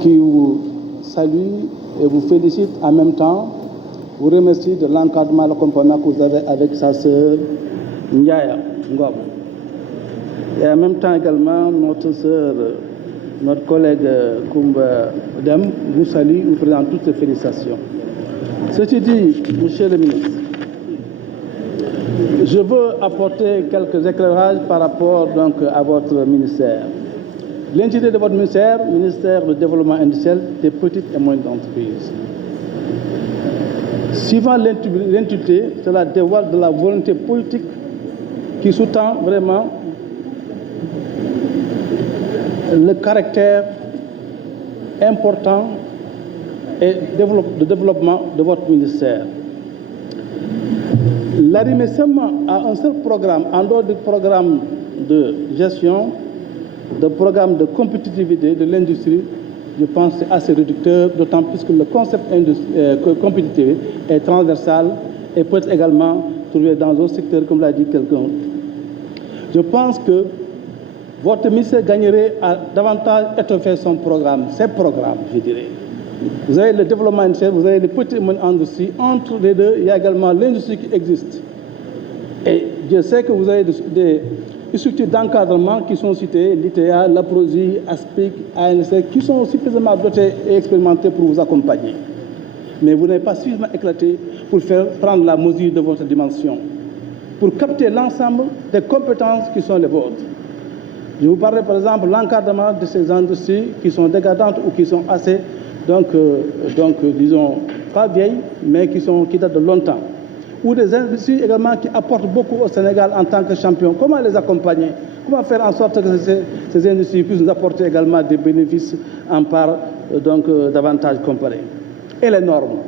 qui vous salue et vous félicite en même temps, vous remercie de l'encadrement, l'accompagnement que vous avez avec sa sœur Ndiaye Ngom. Et en même temps également, notre sœur, notre collègue Koumba Dem vous salue, vous présente toutes ses félicitations. Ceci dit, Monsieur le ministre, je veux apporter quelques éclairages par rapport donc à votre ministère. L'intitulé de votre ministère, ministère du développement industriel des petites et moyennes entreprises. Suivant l'intitulé, cela dévoile de la volonté politique qui sous-tend vraiment le caractère important et de développement de votre ministère. L'arrimer seulement à un seul programme, en dehors du programme de gestion, de programme de compétitivité de l'industrie, je pense que c'est assez réducteur, d'autant plus que le concept compétitivité est transversal et peut être également trouvé dans d'autres secteurs, comme l'a dit quelqu'un. Je pense que votre ministère gagnerait à davantage étoffer son programme, ses programmes, je dirais. Vous avez le développement industriel, vous avez les petites et moyennes industries. Entre les deux, il y a également l'industrie qui existe. Et je sais que vous avez des structures d'encadrement qui sont citées, l'ITA, l'APROSI, ASPIC, ANC, qui sont suffisamment dotées et expérimentées pour vous accompagner. Mais vous n'avez pas suffisamment éclaté pour faire prendre la mesure de votre dimension, pour capter l'ensemble des compétences qui sont les vôtres. Je vous parlerai par exemple de l'encadrement de ces industries qui sont dégradantes ou qui sont assez, disons, pas vieilles, mais qui datent de longtemps. Ou des industries également qui apportent beaucoup au Sénégal en tant que champion. Comment les accompagner? Comment faire en sorte que ces industries puissent nous apporter également des bénéfices en part davantage comparés? Et les normes.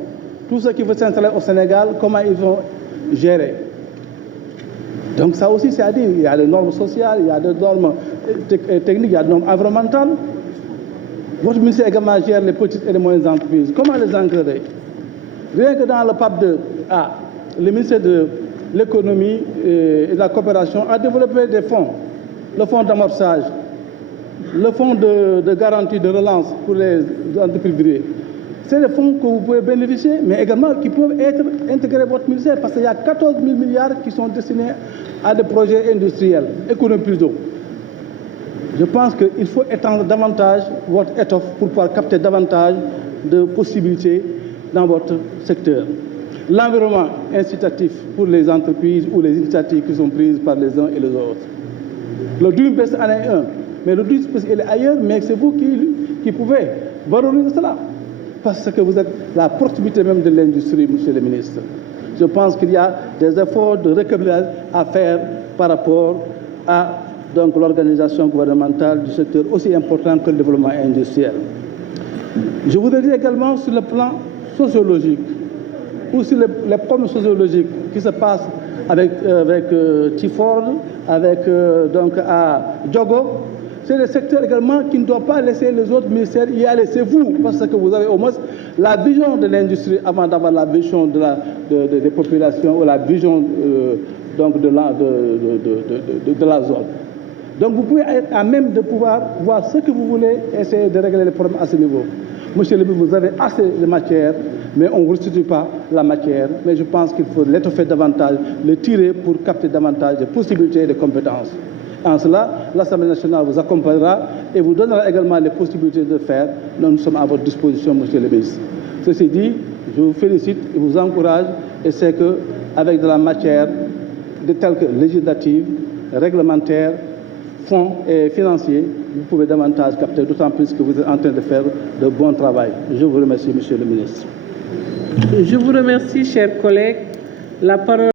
Tout ce qui veut s'installer au Sénégal, comment ils vont gérer? Donc ça aussi, c'est à dire, il y a des normes sociales, il y a des normes techniques, il y a des normes environnementales. Votre ministère également gère les petites et les moyennes entreprises. Comment les encadrer? Rien que dans le PAP 2A, le ministère de l'économie et de la coopération a développé des fonds. Le fonds d'amorçage, le fonds de garantie de relance pour les entreprises privées. C'est des fonds que vous pouvez bénéficier, mais également qui peuvent être intégrés à votre ministère, parce qu'il y a 14 000 milliards qui sont destinés à des projets industriels, économiques plutôt. Je pense qu'il faut étendre davantage votre étoffe pour pouvoir capter davantage de possibilités dans votre secteur. L'environnement incitatif pour les entreprises ou les initiatives qui sont prises par les uns et les autres. Le Doing Best en est un, mais le Doing Best il est ailleurs, mais c'est vous qui pouvez valoriser cela. Parce que vous êtes la proximité même de l'industrie, monsieur le ministre. Je pense qu'il y a des efforts de rééquilibrage à faire par rapport à l'organisation gouvernementale du secteur aussi important que le développement industriel. Je voudrais dire également sur le plan sociologique, ou sur les problèmes sociologiques qui se passent avec Tiford, avec à Diogo. C'est le secteur également qui ne doit pas laisser les autres ministères y aller. C'est vous, parce que vous avez au moins la vision de l'industrie avant d'avoir la vision des populations ou la vision de la zone. Donc vous pouvez être à même de pouvoir voir ce que vous voulez, essayer de régler les problèmes à ce niveau. Monsieur le ministre, vous avez assez de matière, mais on ne vous restitue pas la matière. Mais je pense qu'il faut l'étoffer davantage, le tirer pour capter davantage de possibilités et de compétences. En cela, l'Assemblée nationale vous accompagnera et vous donnera également les possibilités de faire. Nous sommes à votre disposition, monsieur le ministre. Ceci dit, je vous félicite et vous encourage, et c'est qu'avec de la matière de telle que législative, réglementaire, fonds et financiers, vous pouvez davantage capter, d'autant plus que vous êtes en train de faire de bon travail. Je vous remercie, monsieur le ministre. Je vous remercie, chers collègues. La parole